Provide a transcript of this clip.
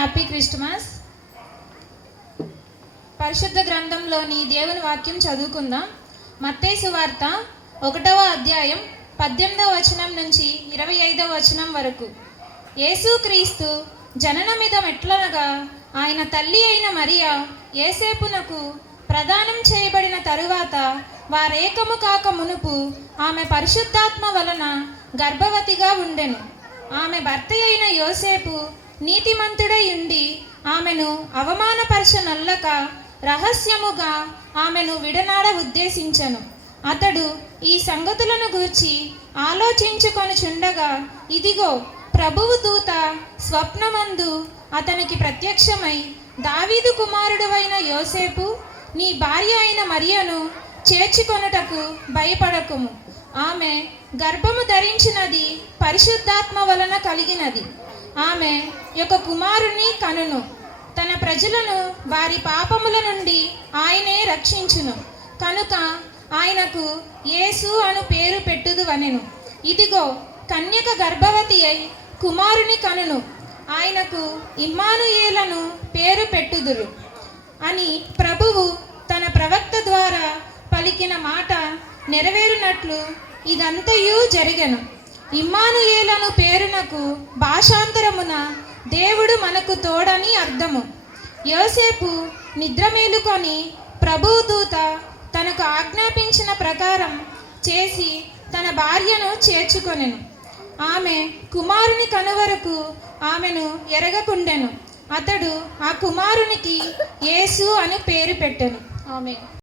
Happy Christmas. పరిశుద్ధ గ్రంథంలోని దేవుని వాక్యం చదువుకుందాం. మత్తయి సువార్త 1వ అధ్యాయం 18వ వచనం నుంచి 25వ వచనం వరకు. యేసుక్రీస్తు జననమిదమెట్లనగా ఆయన తల్లి అయిన మరియా యేసేపునకు ప్రదానం చేయబడిన తరువాత వారేకము కాక మునుపు ఆమె పరిశుద్ధాత్మ వలన గర్భవతిగా ఉండెను. ఆమె భర్త అయిన యోసేపు నీతిమంతుడై ఉండి ఆమెను అవమానపరచనొల్లక రహస్యముగా ఆమెను విడనాడ ఉద్దేశించెను. అతడు ఈ సంగతులను గూర్చి ఆలోచించుకొనుచుండగా ఇదిగో ప్రభువు దూత స్వప్నమందు అతనికి ప్రత్యక్షమై, దావీదు కుమారుడువైన యోసేపు, నీ భార్య అయిన మరియను చేర్చుకొనుటకు భయపడకుము. ఆమె గర్భము ధరించినది పరిశుద్ధాత్మ వలన కలిగినది. ఆమె యొక్క కుమారుని కనును. తన ప్రజలను వారి పాపముల నుండి ఆయనే రక్షించును. కనుక ఆయనకు యేసు అను పేరు పెట్టుదువనెను. ఇదిగో కన్యక గర్భవతి అయి కుమారుని కనును. ఆయనకు ఇమ్మానుయేలను పేరు పెట్టుదురు అని ప్రభువు తన ప్రవక్త ద్వారా పలికిన మాట నెరవేరునట్లు ఇదంతయు జరిగెను. ఇమ్మానుయేలను పేరునకు భాషాంతరమున దేవుడు మనకు తోడని అర్థము. యోసేపు నిద్ర మేలుకొని ప్రభువు దూత తనకు ఆజ్ఞాపించిన ప్రకారం చేసి తన భార్యను చేర్చుకొనెను. ఆమె కుమారుని కనువరకు ఆమెను ఎరగకుండెను. అతడు ఆ కుమారునికి యేసు అని పేరు పెట్టెను. ఆమె